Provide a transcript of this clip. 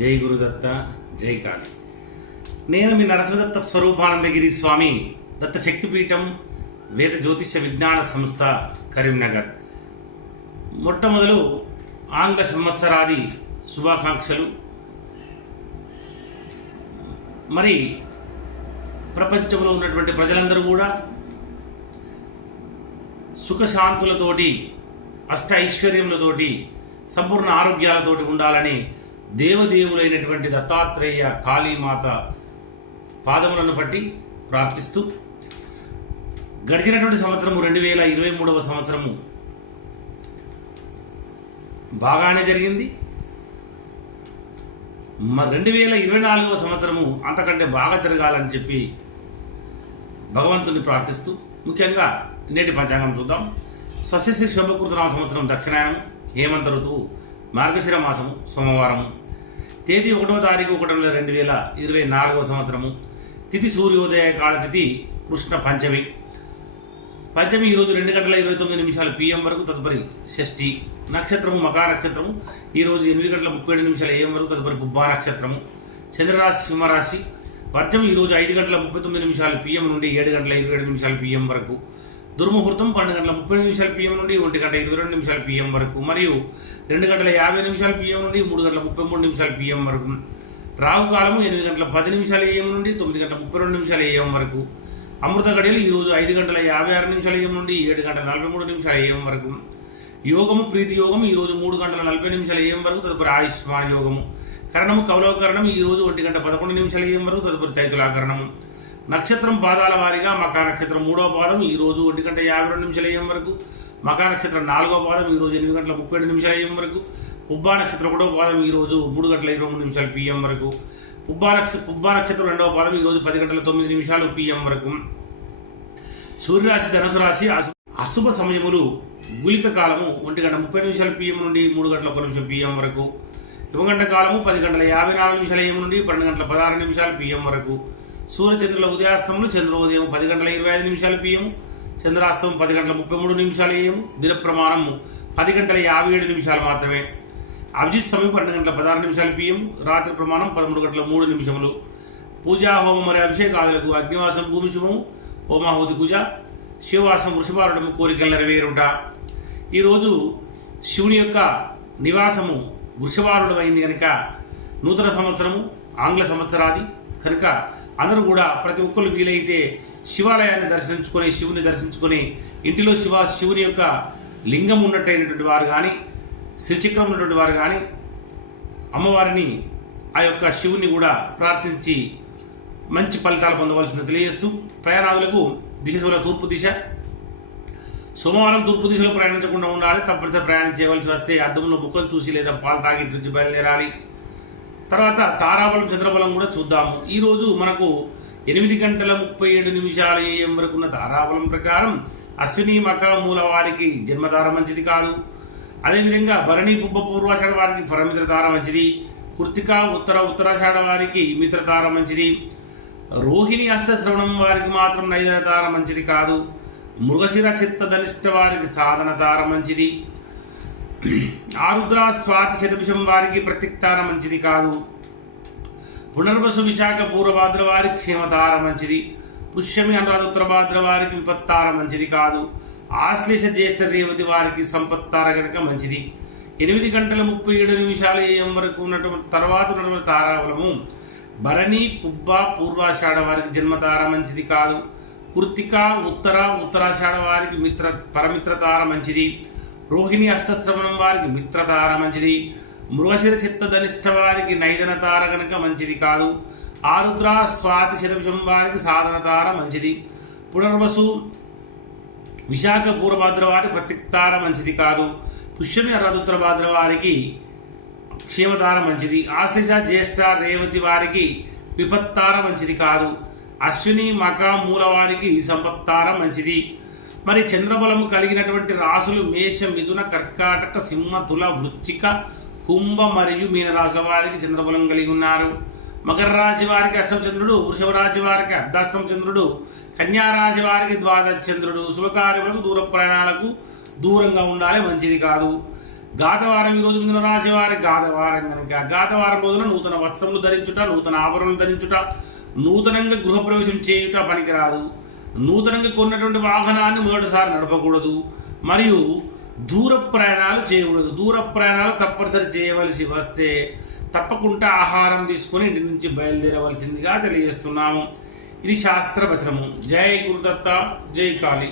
జై గురుదత్త జై కాళి. నేను మీ నరసింహదత్త స్వరూపానందగిరి స్వామి దత్త శక్తిపీఠం వేద జ్యోతిష విజ్ఞాన సంస్థ కరీంనగర్. మొట్టమొదలు ఆంగ్ల సంవత్సరాది శుభాకాంక్షలు. మరి ప్రపంచంలో ఉన్నటువంటి ప్రజలందరూ కూడా సుఖశాంతులతోటి అష్ట ఐశ్వర్యములతోటి సంపూర్ణ ఆరోగ్యాలతోటి ఉండాలని దేవదేవులైనటువంటి దత్తాత్రేయ కాళీమాత పాదములను బట్టి ప్రార్థిస్తూ గడిచినటువంటి సంవత్సరము రెండు వేల ఇరవై మూడవ సంవత్సరము బాగానే జరిగింది. రెండు వేల ఇరవై నాలుగవ సంవత్సరము అంతకంటే బాగా జరగాలని చెప్పి భగవంతుని ప్రార్థిస్తూ ముఖ్యంగా నేటి పంచాంగం చూద్దాం. స్వస్యశ్రీ శుభకృతనామ సంవత్సరం దక్షిణాయనం హేమంత ఋతువు మార్గశిర మాసము సోమవారము. తేదీ ఒకటవ తారీఖు ఒకటి నెల రెండు వేల ఇరవై నాలుగవ సంవత్సరము. తిథి సూర్యోదయ కాల తిథి కృష్ణ పంచమి. పంచమి ఈరోజు రెండు గంటల ఇరవై తొమ్మిది నిమిషాలు పిఎం వరకు తదుపరి షష్ఠి నక్షత్రము మకా నక్షత్రము. ఈరోజు ఎనిమిది గంటల ముప్పై ఏడు నిమిషాల ఏఎం వరకు తదుపరి బుబ్బా నక్షత్రము. చంద్రరాశి సింహరాశి. వర్జం ఈరోజు ఐదు గంటల ముప్పై తొమ్మిది నిమిషాలు పిఎం నుండి ఏడు గంటల ఇరవై ఏడు నిమిషాలు పిఎం వరకు. దుర్ముహూర్తం పన్నెండు గంటల ముప్పై నిమిషాల పిఎం నుండి ఒంటి గంట ఇరవై రెండు నిమిషాల పిఎం వరకు మరియు రెండు గంటల యాభై నిమిషాల పిఎం నుండి మూడు గంటల ముప్పై మూడు నిమిషాల పిఎం వరకు రావు కాలము ఎనిమిది గంటల పది నిమిషాల ఏఎం నుండి తొమ్మిది గంటల ముప్పై రెండు నిమిషాల ఏఎం వరకు అమృత గడియలు ఈరోజు ఐదు గంటల యాభై ఆరు నిమిషాల ఏఎం నుండి ఏడు గంటల నలభై మూడు నిమిషాల ఏఎం వరకు యోగము ప్రీతి యోగము ఈరోజు మూడు గంటల నలభై నిమిషాల ఏఎం వరకు తదుపరి ఆయుష్మాన్ యోగము కరణము కౌలవకరణం ఈ రోజు ఒంటి గంట పదకొండు నిమిషాల ఏఎం వరకు తదుపరి తైతులాకరణము నక్షత్రం పాదాల వారీగా మకా నక్షత్రం మూడవ పాదం ఈరోజు ఒంటి గంట యాభై రెండు నిమిషాల ఏఎం వరకు. మకా నక్షత్రం నాలుగో పాదం ఈరోజు ఎనిమిది గంటల ముప్పై ఏడు నిమిషాలు ఏఎం వరకు. పుబ్బా నక్షత్రం ఒకటో పాదం ఈరోజు మూడు గంటల ఇరవై మూడు నిమిషాలు పిఎం వరకు. పుబ్బా నక్ష పుబ్బా నక్షత్రం రెండవ పాదం ఈరోజు పది గంటల తొమ్మిది నిమిషాలు పిఎం వరకు. సూర్యరాశి ధనుసు రాశి అశు- అశుభ సమయములు గులిక కాలము ఒంటి గంట ముప్పై నిమిషాల పిఎం నుండి మూడు గంటల ఒక నిమిషం పిఎం వరకు. యువగంట కాలము పది గంటల యాభై నాలుగు నిమిషాల ఏం నుండి పన్నెండు గంటల పదహారు నిమిషాలు పిఎం వరకు. సూర్యచంద్రుల ఉదయాస్తములు చంద్రోదయం పది గంటల ఇరవై ఐదు నిమిషాలు పిఎం చంద్రాస్తం పది గంటల ముప్పై మూడు నిమిషాలు ఏం దిన ప్రమాణము పది గంటల యాభై ఏడు నిమిషాలు మాత్రమే. అభిజిత్ సమయం పన్నెండు గంటల పదహారు నిమిషాలు పిఎం రాత్రి ప్రమాణం పదమూడు గంటల మూడు నిమిషములు. పూజా హోమం మరియు అభిషేకాదులకు అగ్నివాసం భూమి శుభము హోమాహుతి పూజ శివవాసం వృషభారుడము కోరికలు నెరవేరుట. ఈరోజు శివుని యొక్క నివాసము వృషభారుడమైంది కనుక నూతన సంవత్సరము ఆంగ్ల సంవత్సరాది కనుక అందరూ కూడా ప్రతి ఒక్కరు వీలైతే శివాలయాన్ని దర్శించుకొని శివుని దర్శించుకొని ఇంటిలో శివ శివుని యొక్క లింగం ఉన్నట్టయినటువంటి వారు కానీ శ్రీచక్రం ఉన్నటువంటి వారు కానీ అమ్మవారిని ఆ యొక్క శివుని కూడా ప్రార్థించి మంచి ఫలితాలు పొందవలసింది తెలియజేస్తూ ప్రయాణాదులకు దిశ చూల తూర్పు దిశ. సోమవారం తూర్పు దిశలో ప్రయాణించకుండా ఉండాలి. తప్పనిసరి ప్రయాణం చేయవలసి వస్తే అద్దంలో ముక్కలు చూసి లేదా పాలు తాగి నుంచి బయలుదేరాలి. తర్వాత తారాబలం చంద్రబలం కూడా చూద్దాము. ఈరోజు మనకు ఎనిమిది గంటల ముప్పై ఏడు నిమిషాల ఏఎం వరకు ఉన్న తారాబలం ప్రకారం అశ్విని మక మూల వారికి జన్మధార మంచిది కాదు. అదేవిధంగా భరణి పుబ్బ పూర్వాషాఢ వారికి పరమిత్రతార మంచిది. కృతిక ఉత్తర ఉత్తరాషాఢ వారికి మిత్రతార మంచిది. రోహిణి హస్తశ్రవణం వారికి మాత్రం నైదన తార మంచిది కాదు. మృగశిర చిత్త ధనిష్ట వారికి సాధన తార మంచిది. ఆరుద్ర స్వాతి శతభిషం వారికి ప్రతిక్తార మంచిది కాదు. పునర్వసు విశాఖ పూర్వభాద్ర వారి క్షేమతార మంచిది. పుష్యమి అనురాధ ఉత్తరభాద్ర వారికి విపత్తార మంచిది కాదు. ఆశ్లేష జ్యేష్ఠ రేవతి వారికి సంపత్తార గనక మంచిది. ఎనిమిది గంటల ముప్పై ఏడు నిమిషాలు ఏఎం వరకు ఉన్నటువంటి తర్వాత ఉన్నటువంటి తారావలము భరణి పుబ్బ పూర్వాషాఢ వారికి జన్మతార మంచిది కాదు. కృతిక ఉత్తర ఉత్తరాషాఢ వారికి మిత్ర పరమిత్రతార మంచిది. రోహిణి అష్టశ్రవణం వారికి మిత్రతార మంచిది. మృగశిర చిత్తధనిష్ట వారికి నైదన తార గనక మంచిది కాదు. ఆరుద్ర స్వాతి శిరభం వారికి సాధన తార మంచిది. పునర్వసు విశాఖ పూర్వభాద్ర వారికి ప్రతిక్తార మంచిది కాదు. పుష్యమి రథుత్తర భాద్ర వారికి క్షేమతార మంచిది. ఆశ్లిష జ్యేష్ఠ రేవతి వారికి విపత్తార మంచిది కాదు. అశ్విని మక మూల వారికి సంపత్తార మంచిది. మరి చంద్రబలము కలిగినటువంటి రాసులు మేష మిథున కర్కాటక సింహ తుల వృచ్చిక కుంభ మరియు మీన వారికి చంద్రబలం కలిగి ఉన్నారు. మకర రాశి వారికి అష్టమచంద్రుడు వృషభ రాశి వారికి అర్ధాష్టమ చంద్రుడు కన్యా వారికి ద్వాదశ చంద్రుడు. శుభకార్యములకు దూర ప్రయాణాలకు దూరంగా ఉండాలి మంచిది కాదు. గాతవారం ఈ రోజు మిథున రాశి వారి గాతవారం కనుక గాతవారం రోజున నూతన వస్త్రములు ధరించుట నూతన ఆభరణలు ధరించుట నూతనంగా గృహప్రవేశం చేయుట పనికిరాదు. నూతనంగా కొన్నటువంటి వాహనాన్ని మొదటిసారి నడపకూడదు. మరియు దూర ప్రయాణాలు చేయకూడదు. దూర ప్రయాణాలు తప్పనిసరి చేయవలసి వస్తే తప్పకుండా ఆహారం తీసుకొని ఇంటి నుంచి బయలుదేరవలసిందిగా తెలియజేస్తున్నాము. ఇది శాస్త్రవచనము. జై గురుదత్త జై కాళీ.